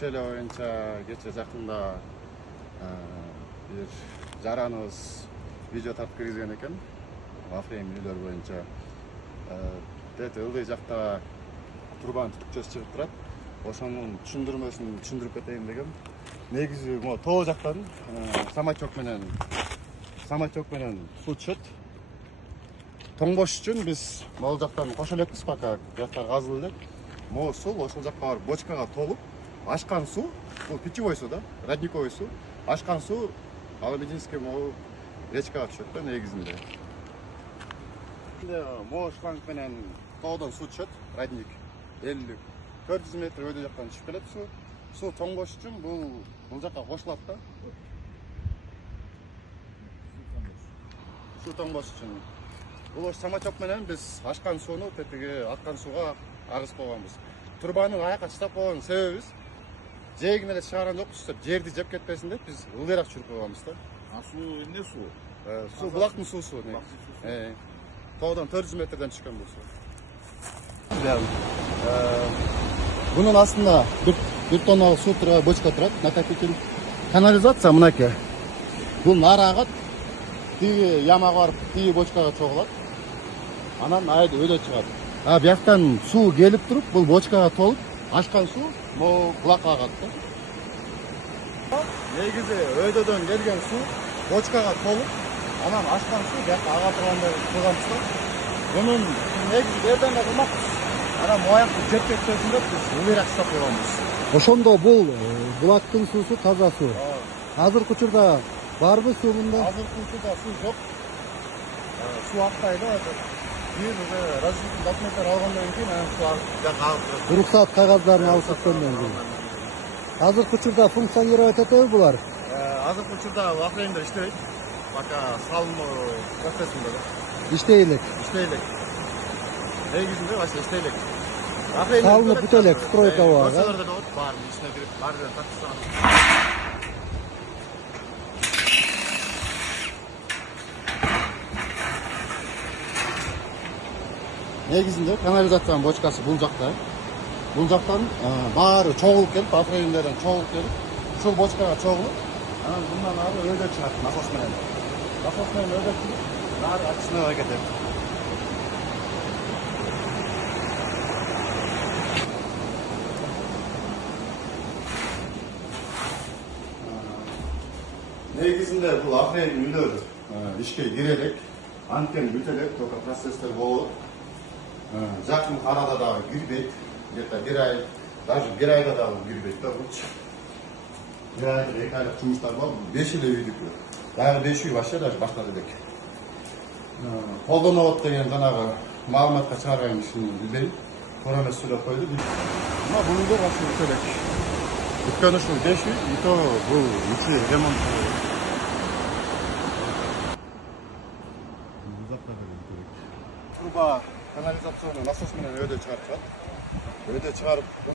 Şöyle oyunca geçe yakında bir jaranız video tartып kirgizген eкен. Afrin үйлөр боюнча. Дете ылдый жакта турбан түтүкчөсү чыгып турат. Ошонун түшүндүрмөсүн түшүндүрүп кетейин дегем. Негизи могу тоо жактан самочок менен суу түшөт. Тоңбош үчүн биз могул жактан кошо элекпиз, пока жакка казылып элек. Могу суу ошол жакка барып бочкага толуп, ашкан суу, бул питьевой суу да, родниковый суу. Ашкан суу Алабединский могу речкага түшөт да негизинде. Могу шланг менен тоодон суу түшөт, родник 50-400 метр өйдө жактан түшүп келет суу. Суу тоңбош үчүн бул жакка кошулат да. Суу тоңбош үчүн. Бул самочок менен биз ашкан сууну тетиги аккан сууга агызып койгонбуз. Турбанын аякка чыдап койгон себебибиз жээгин эле чыгарган жокпуз деп, жерди жеп кетпесин деп биз ылдыйраак чүрүп койгонбуз да. Суу эмне суу? Суу булактын суусу. Тоодон 400 метрден түшкөн бул суу. Bunun aslında bir tonnalık su turğa boçka turat. Nakakil kanalizasyon mınaki. Bu narağıt tigi yamağa varıp tigi boçkaga çoğulat. Anan ayda öyle çıkar. Ha bir yaktan su gelip durup bu boçkaga tolup aşkan su bu bulakka agattı. Negizi öydödön gelgen su boçkaga tolup anan aşkan su bir yakta aga turganda. Bunun negizi nereden de bulmak? Ana moyakты жеп кетпесин деп биз ылдыйраак чыдап койгонбуз. Ошондо бул булактын суусу таза суу. Азыркы учурда барбы суу мында? Азыркы учурда суу жок. Суу акпайт да. Бир разрешительный документтер алгандан кийин анан суу агып турат. Уруксат кагаздарын алып кеткенден кийин. Азыркы учурда функционировать этеби булар? Азыркы учурда Afrin'de иштебейт. Пока салынуу процессинде да. Иштей элек. Негизинде башка иштей элек. Салынып бүт элек, стройка бар. Көчөлөрдө да болот, баарын ичине кирип, баарын тартышсаң. Негизинде канализациянын бочкасы бул жакта. Бул жактан баары чогулуп келип, Afrin'ден чогулуп келип, ушул бочкага чогулуп, анан мындан ары өйдө чыгат насос менен. Насос менен өйдө чыгып, баары ачысына кетет. Негизинде бул Afrin үйлөр ишке кирелек, анткени бүт элек, только процесстер болот. Жакын арада дагы кирбейт, где-то бир ай, даже бир айга дагы кирбейт да бул. Бир ай, 2 айлык жумуштар бар, 5 эле үйдүкү. Дагы 5 үй вообще даже баштады элек. Колдонобот деген жанагы маалыматка чыгарган кишини билбейм. Туура эмес сүйлөп койду. Мына бул үйлөр вообще бүт элек. Өткөн ушул 5 үй, и то бул ичи ремонт. Труба канализацияны насос менен өйдө чыгарып турат. Өйдө чыгарып,